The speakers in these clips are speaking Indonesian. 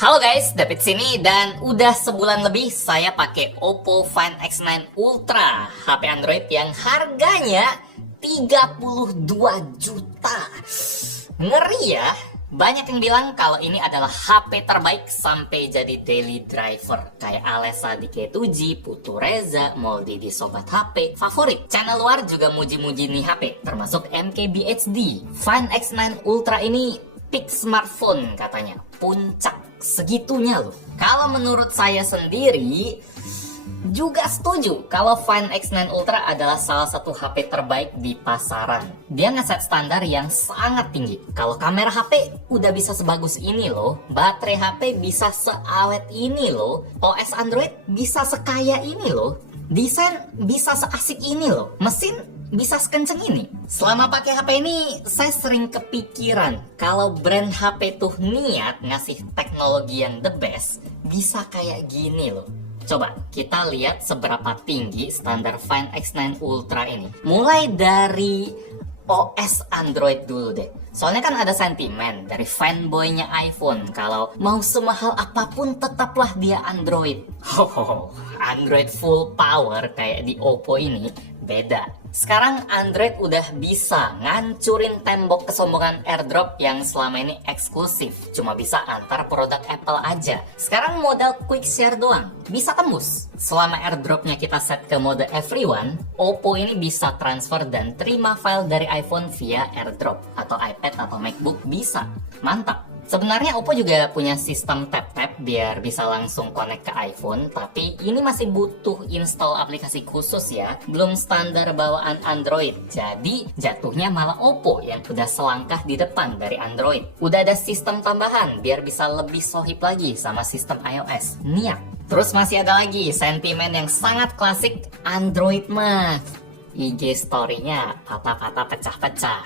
Halo guys, David sini dan udah sebulan lebih saya pakai Oppo Find X9 Ultra, HP Android yang harganya 32 juta. Ngeri ya. Banyak yang bilang kalau ini adalah HP terbaik sampai jadi daily driver. Kayak Alessa di K2G, Putu Reza, Moldi di Sobat HP favorit. Channel luar juga muji-muji nih HP, termasuk MKBHD. Find X9 Ultra ini peak smartphone katanya, puncak segitunya loh. Kalau menurut saya sendiri juga setuju kalau Find X9 Ultra adalah salah satu HP terbaik di pasaran. Dia ngeset standar yang sangat tinggi. Kalau kamera HP udah bisa sebagus ini loh, baterai HP bisa seawet ini loh, OS Android bisa sekaya ini loh, desain bisa seasik ini loh, mesin bisa sekenceng ini. Selama pakai HP ini, saya sering kepikiran kalau brand HP tuh niat ngasih teknologi yang the best, bisa kayak gini loh. Coba kita lihat seberapa tinggi standar Find X9 Ultra ini. Mulai dari OS Android dulu deh. Soalnya kan ada sentimen dari fanboynya iPhone kalau mau semahal apapun tetaplah dia Android. Android full power kayak di Oppo ini beda. Sekarang Android udah bisa ngancurin tembok kesombongan AirDrop yang selama ini eksklusif, cuma bisa antar produk Apple aja. Sekarang modal quick share doang bisa tembus. Selama AirDropnya kita set ke mode everyone, Oppo ini bisa transfer dan terima file dari iPhone via AirDrop, atau iPad atau MacBook bisa. Mantap. Sebenarnya Oppo juga punya sistem tap-tap biar bisa langsung connect ke iPhone, tapi ini masih butuh install aplikasi khusus ya, belum standar bawaan Android. Jadi jatuhnya malah Oppo yang udah selangkah di depan dari Android. Udah ada sistem tambahan biar bisa lebih sohib lagi sama sistem iOS. Niat. Terus masih ada lagi sentimen yang sangat klasik Android mah, IG story-nya patah-patah pecah-pecah.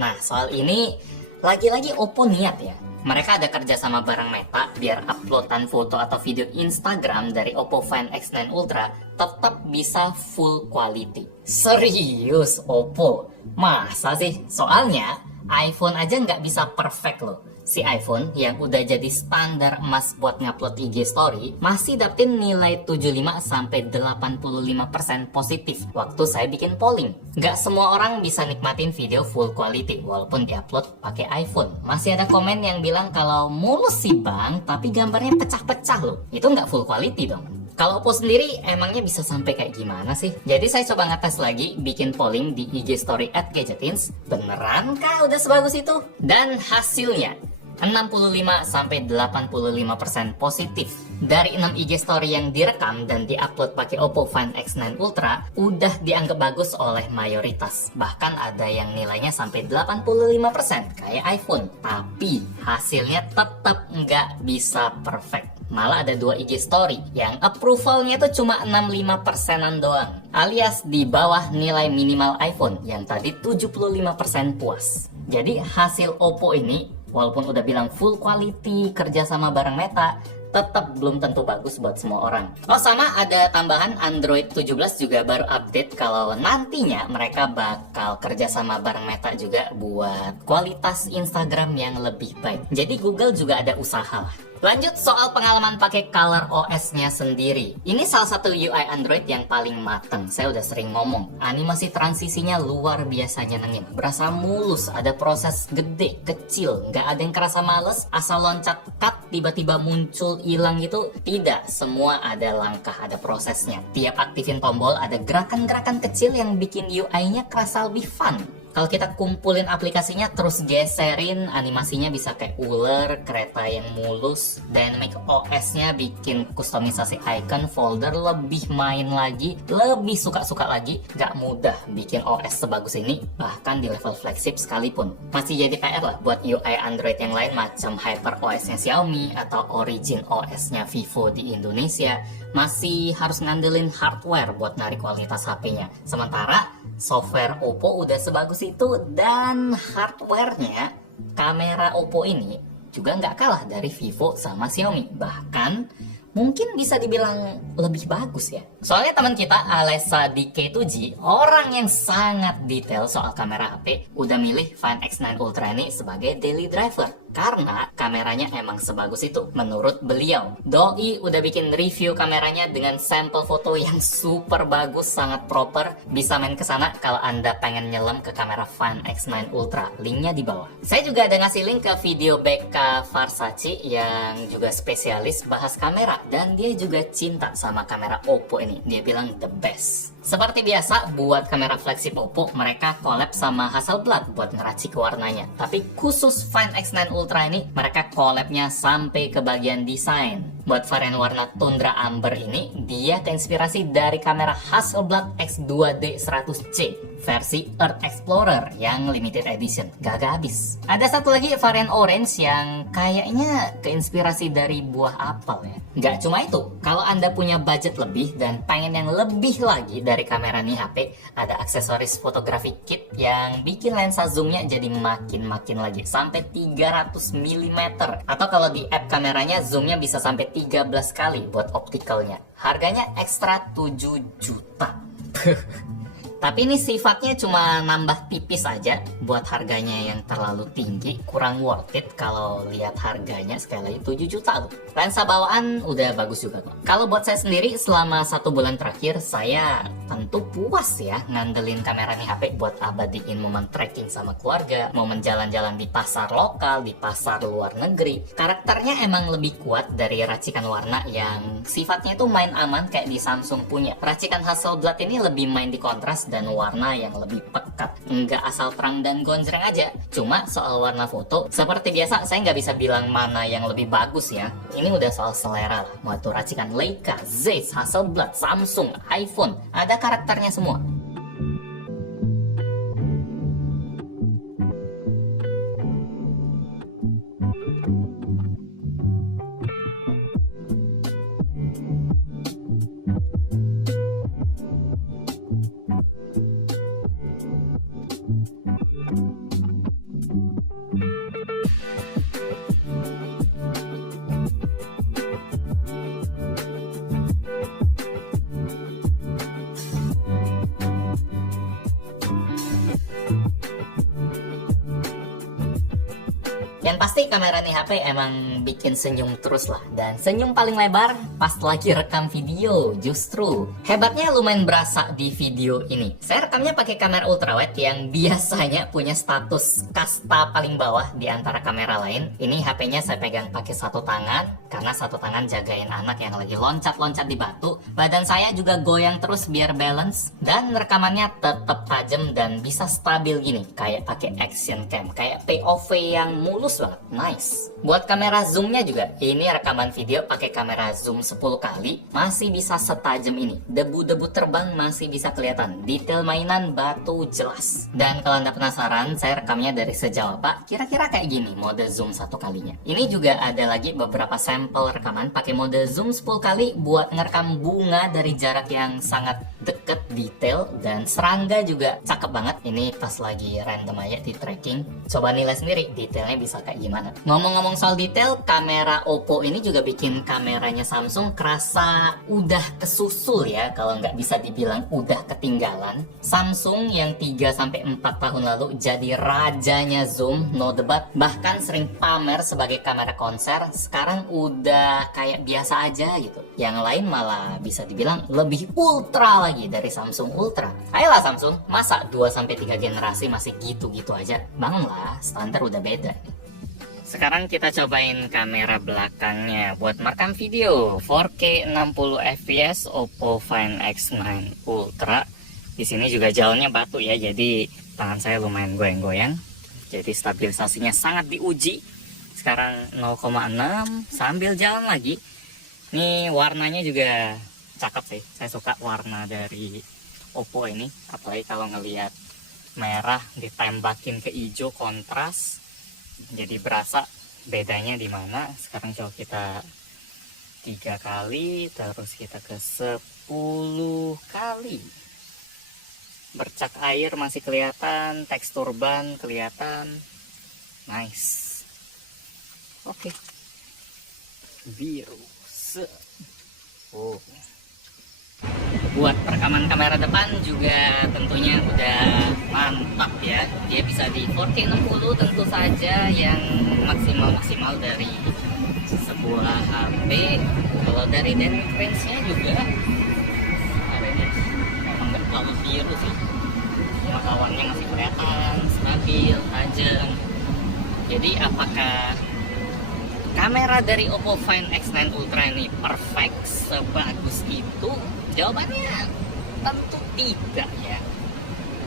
Nah soal ini lagi-lagi Oppo niat ya. Mereka ada kerja sama bareng Meta biar uploadan foto atau video Instagram dari Oppo Find X9 Ultra tetap bisa full quality. Serius Oppo? Masa sih? Soalnya iPhone aja nggak bisa perfect loh. Si iPhone yang udah jadi standar emas buat ngupload IG story masih dapetin nilai 75-85% positif waktu saya bikin polling. Nggak semua orang bisa nikmatin video full quality walaupun diupload pakai iPhone. Masih ada komen yang bilang kalau mulus sih bang, tapi gambarnya pecah-pecah loh. Itu nggak full quality dong. Kalau Oppo sendiri emangnya bisa sampai kayak gimana sih? Jadi saya coba ngetes lagi bikin polling di IG story @gadgetins. Beneran kah udah sebagus itu? Dan hasilnya 65-85% positif. Dari 6 IG story yang direkam dan diupload pakai Oppo Find X9 Ultra udah dianggap bagus oleh mayoritas. Bahkan ada yang nilainya sampai 85% kayak iPhone. Tapi hasilnya tetap nggak bisa perfect. Malah ada 2 IG story yang approvalnya tuh cuma 65%an doang, alias di bawah nilai minimal iPhone yang tadi 75% puas. Jadi hasil Oppo ini walaupun udah bilang full quality, kerja sama bareng Meta, tetap belum tentu bagus buat semua orang. Oh sama ada tambahan Android 17 juga baru update kalau nantinya mereka bakal kerja sama bareng Meta juga buat kualitas Instagram yang lebih baik. Jadi Google juga ada usaha lah. Lanjut soal pengalaman pakai Color OS-nya sendiri. Ini salah satu UI Android yang paling mateng. Saya udah sering ngomong, animasi transisinya luar biasa nyenengin. Berasa mulus, ada proses gede, kecil, nggak ada yang kerasa males, asal loncat cut, tiba-tiba muncul, hilang gitu. Tidak, semua ada langkah, ada prosesnya. Tiap aktifin tombol, ada gerakan-gerakan kecil yang bikin UI-nya kerasa lebih fun. Kalau kita kumpulin aplikasinya terus geserin, animasinya bisa kayak ular, kereta yang mulus. Dynamic OS-nya bikin kustomisasi icon, folder lebih main lagi, lebih suka-suka lagi. Gak mudah bikin OS sebagus ini, bahkan di level flagship sekalipun. Masih jadi PR lah buat UI Android yang lain macam Hyper OS-nya Xiaomi atau Origin OS-nya Vivo di Indonesia. Masih harus ngandelin hardware buat narik kualitas HP-nya. Sementara software Oppo udah sebagus itu dan hardware-nya, kamera Oppo ini juga nggak kalah dari Vivo sama Xiaomi. Bahkan mungkin bisa dibilang lebih bagus ya. Soalnya teman kita Alessa di K2G, orang yang sangat detail soal kamera HP, udah milih Find X9 Ultra ini sebagai daily driver. karena kameranya emang sebagus itu menurut beliau. Doi udah bikin review kameranya dengan sampel foto yang super bagus, sangat proper. Bisa main ke sana kalau Anda pengen nyelam ke kamera Find X9 Ultra. Linknya di bawah. Saya juga ada ngasih link ke video BK Farsaci yang juga spesialis bahas kamera, dan dia juga cinta sama kamera Oppo ini. Dia bilang the best. Seperti biasa, buat kamera flagship Oppo, mereka collab sama Hasselblad buat ngeracik warnanya. Tapi khusus Find X9 Ultra ini, mereka collabnya sampai ke bagian desain. Buat varian warna Tundra Amber ini, dia terinspirasi dari kamera Hasselblad X2D 100C versi Earth Explorer yang limited edition. Gak habis. Ada satu lagi varian orange yang kayaknya keinspirasi dari buah apel ya. Gak cuma itu, kalau Anda punya budget lebih dan pengen yang lebih lagi dari kamera nih HP, ada aksesoris fotografi kit yang bikin lensa zoomnya jadi makin lagi sampai 300 mm. Atau kalau di app kameranya zoomnya bisa sampai 13 kali buat optikalnya. Harganya ekstra 7 juta. Tapi ini sifatnya cuma nambah tipis aja. Buat harganya yang terlalu tinggi, kurang worth it kalau lihat harganya. Sekali lagi 7 juta tuh. Lensa bawaan udah bagus juga kok. Kalau buat saya sendiri, selama 1 bulan terakhir saya tentu puas ya ngandelin kamera nih HP buat abadiin momen trekking sama keluarga, momen jalan-jalan di pasar lokal, di pasar luar negeri. Karakternya emang lebih kuat dari racikan warna yang sifatnya itu main aman kayak di Samsung punya. Racikan Hasselblad ini lebih main di kontras dan warna yang lebih pekat, nggak asal terang dan gonjreng aja. Cuma soal warna foto, seperti biasa saya nggak bisa bilang mana yang lebih bagus ya. Ini udah soal selera lah. Mau itu racikan Leica, Zeiss, Hasselblad, Samsung, iPhone, ada karakternya semua. Yang pasti kamera nih HP emang bikin senyum terus lah. Dan senyum paling lebar pas lagi rekam video. Justru hebatnya lumayan berasa di video ini. Saya rekamnya pakai kamera ultrawide yang biasanya punya status kasta paling bawah di antara kamera lain. Ini HP-nya saya pegang pakai satu tangan, karena satu tangan jagain anak yang lagi loncat-loncat di batu. Badan saya juga goyang terus biar balance. Dan rekamannya tetap tajam dan bisa stabil gini, kayak pakai action cam, kayak POV yang mulus banget, nice. Buat kamera zoomnya juga, ini rekaman video pakai kamera zoom 10 kali, masih bisa setajam ini. Debu-debu terbang masih bisa kelihatan, detail mainan batu jelas. Dan kalau Anda penasaran, saya rekamnya dari sejauh apa, kira-kira kayak gini mode zoom 1 kalinya. Ini juga ada lagi beberapa sampel rekaman pakai mode zoom 10 kali buat ngerekam bunga dari jarak yang sangat deket, detail, dan serangga juga cakep banget. Ini pas lagi random aja di tracking. Coba nilai sendiri detailnya bisa kayak gimana. Ngomong-ngomong soal detail, kamera Oppo ini juga bikin kameranya Samsung kerasa udah kesusul ya, kalau nggak bisa dibilang udah ketinggalan. Samsung yang 3-4 tahun lalu jadi rajanya zoom, no debat, bahkan sering pamer sebagai kamera konser, sekarang udah kayak biasa aja gitu. Yang lain malah bisa dibilang lebih ultra lagi dari Samsung Ultra. Ayolah Samsung, masa 2-3 generasi masih gitu-gitu aja? Bangunlah, standar udah beda. Sekarang kita cobain kamera belakangnya buat merekam video 4K 60 fps Oppo Find X9 Ultra. Di sini juga jalannya batu ya, jadi tangan saya lumayan goyang-goyang. Jadi stabilisasinya sangat diuji. Sekarang 0,6 sambil jalan lagi. Ini warnanya juga cakep sih. Saya suka warna dari Oppo ini, apalagi kalau ngelihat merah ditembakin ke hijau kontras. Jadi berasa bedanya di mana. Sekarang coba kita 3 kali, terus kita ke 10 kali. Bercak air masih kelihatan, tekstur ban kelihatan. Nice. Oke. Biru. Oh. Buat perekaman kamera depan juga tentunya udah mantap ya. Dia bisa di 4K 60 tentu saja, yang maksimal dari sebuah HP. Kalau dari dynamic range-nya juga adanya memang nggak terlalu biru sih, pemantauannya masih kelihatan stabil, tajam. Jadi apakah kamera dari Oppo Find X9 Ultra ini perfect sebagus itu? Jawabannya tentu tidak ya.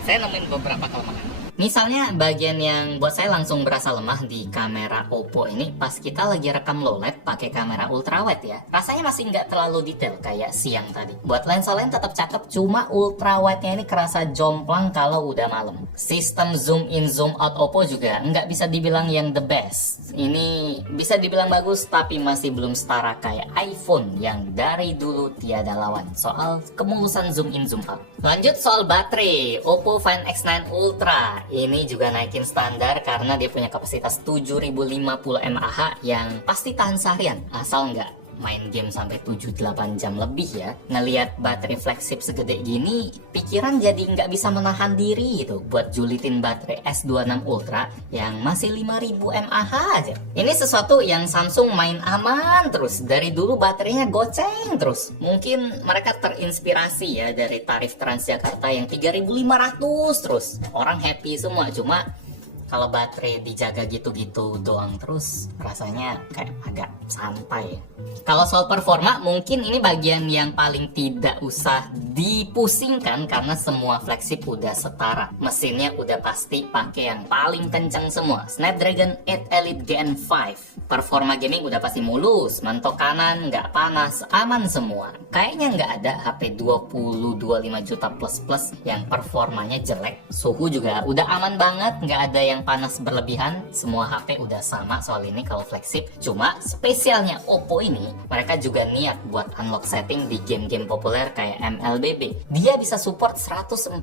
Saya nemuin beberapa kelemahan. Misalnya bagian yang buat saya langsung berasa lemah di kamera Oppo ini pas kita lagi rekam low light pakai kamera ultrawide ya. Rasanya masih nggak terlalu detail kayak siang tadi. Buat lensa lain tetap cakep, cuma ultrawide-nya ini kerasa jomplang kalau udah malam. Sistem zoom in zoom out Oppo juga nggak bisa dibilang yang the best. Ini bisa dibilang bagus tapi masih belum setara kayak iPhone yang dari dulu tiada lawan soal kemulusan zoom in zoom out. Lanjut soal baterai, Oppo Find X9 Ultra ini juga naikin standar karena dia punya kapasitas 7050 mAh yang pasti tahan seharian asal nggak main game sampai 7-8 jam lebih ya. Ngelihat baterai flagship segede gini, pikiran jadi nggak bisa menahan diri gitu buat julitin baterai S26 Ultra yang masih 5000 mAh aja. Ini sesuatu yang Samsung main aman terus, dari dulu baterainya goceng terus. Mungkin mereka terinspirasi ya dari tarif Transjakarta yang 3500 terus. Orang happy semua, cuma kalau baterai dijaga gitu-gitu doang terus rasanya kayak agak santai. Kalau soal performa mungkin ini bagian yang paling tidak usah dipusingkan karena semua flagship udah setara. Mesinnya udah pasti pakai yang paling kencang semua, Snapdragon 8 Elite Gen 5. Performa gaming udah pasti mulus, mentok kanan nggak panas, aman semua. Kayaknya nggak ada HP 20-25 juta plus yang performanya jelek. Suhu juga udah aman banget, nggak ada yang panas berlebihan. Semua HP udah sama soal ini kalau flagship. Cuma spesialnya Oppo ini, mereka juga niat buat unlock setting di game-game populer kayak MLBB. Dia bisa support 144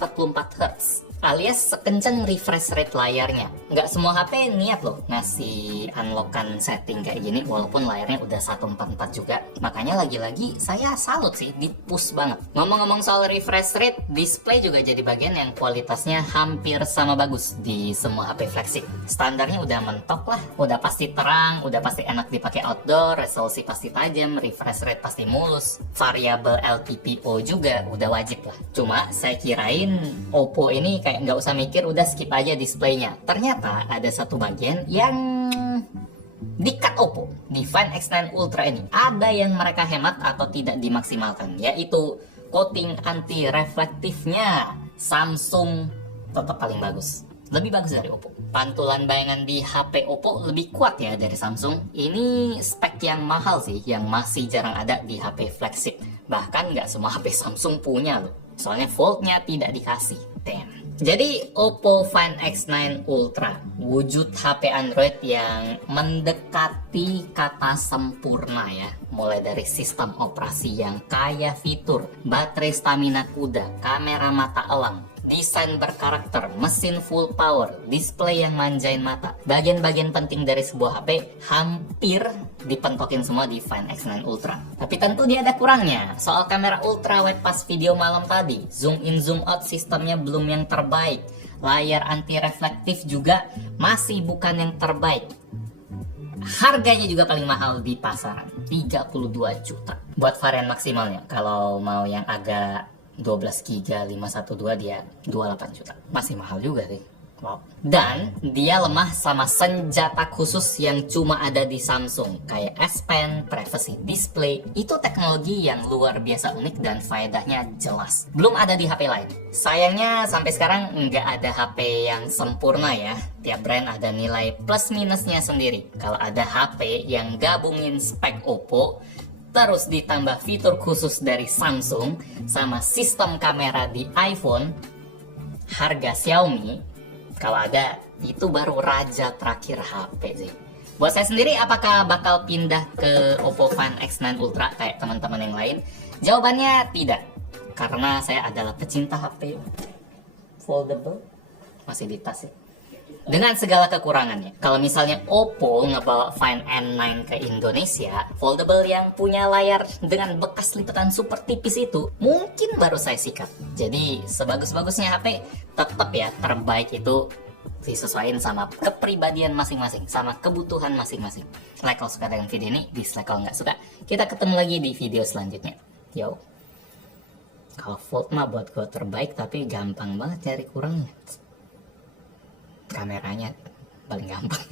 Hz alias sekencang refresh rate layarnya. Nggak semua HP niat loh ngasih unlockan setting kayak gini walaupun layarnya udah 144 juga. Makanya lagi-lagi saya salut sih, di-push banget. Ngomong-ngomong soal refresh rate, display juga jadi bagian yang kualitasnya hampir sama bagus di semua HP flagship. Standarnya udah mentok lah, udah pasti terang, udah pasti enak dipakai outdoor, resolusi pasti tajam, refresh rate pasti mulus, variabel LTPO juga udah wajib lah. Cuma saya kirain Oppo ini kayak nggak usah mikir, udah skip aja displaynya. Ternyata ada satu bagian yang di-cut Oppo di Find X9 Ultra ini. Ada yang mereka hemat atau tidak dimaksimalkan, yaitu coating anti reflektifnya. Samsung tetap paling bagus, lebih bagus dari Oppo. Pantulan bayangan di HP Oppo lebih kuat ya dari Samsung. Ini spek yang mahal sih, yang masih jarang ada di HP flagship. Bahkan nggak semua HP Samsung punya loh, soalnya voltnya tidak dikasih. Damn. Jadi Oppo Find X9 Ultra, wujud HP Android yang mendekati kata sempurna ya. Mulai dari sistem operasi yang kaya fitur, baterai stamina kuda, kamera mata elang, desain berkarakter, mesin full power, display yang manjain mata. Bagian-bagian penting dari sebuah HP hampir dipentokin semua di Find X9 Ultra. Tapi tentu dia ada kurangnya. Soal kamera ultra wide pas video malam tadi, zoom in zoom out sistemnya belum yang terbaik. Layar anti reflektif juga masih bukan yang terbaik. Harganya juga paling mahal di pasaran, 32 juta. Buat varian maksimalnya, kalau mau yang agak 12 GB 512 dia 28 juta. Masih mahal juga sih. Wow. Dan dia lemah sama senjata khusus yang cuma ada di Samsung, kayak S Pen, privacy display. Itu teknologi yang luar biasa unik dan faedahnya jelas. Belum ada di HP lain. Sayangnya sampai sekarang nggak ada HP yang sempurna ya. Tiap brand ada nilai plus minusnya sendiri. Kalau ada HP yang gabungin spek Oppo, terus ditambah fitur khusus dari Samsung sama sistem kamera di iPhone, harga Xiaomi, kalau ada, itu baru raja terakhir HP sih. Buat saya sendiri, apakah bakal pindah ke Oppo Find X9 Ultra kayak teman-teman yang lain? Jawabannya tidak, karena saya adalah pecinta HP foldable, masih di tas ya. dengan segala kekurangannya. Kalau misalnya Oppo ngebawa Find N9 ke Indonesia, foldable yang punya layar dengan bekas lipatan super tipis itu, mungkin baru saya sikat. Jadi sebagus-bagusnya HP, tetap ya terbaik itu disesuaikan sama kepribadian masing-masing, sama kebutuhan masing-masing. Like kalau suka dengan video ini, dislike kalau nggak suka. Kita ketemu lagi di video selanjutnya. Yo. Kalau Fold mah buat gue terbaik, tapi gampang banget cari kurangnya. Kameranya paling gampang.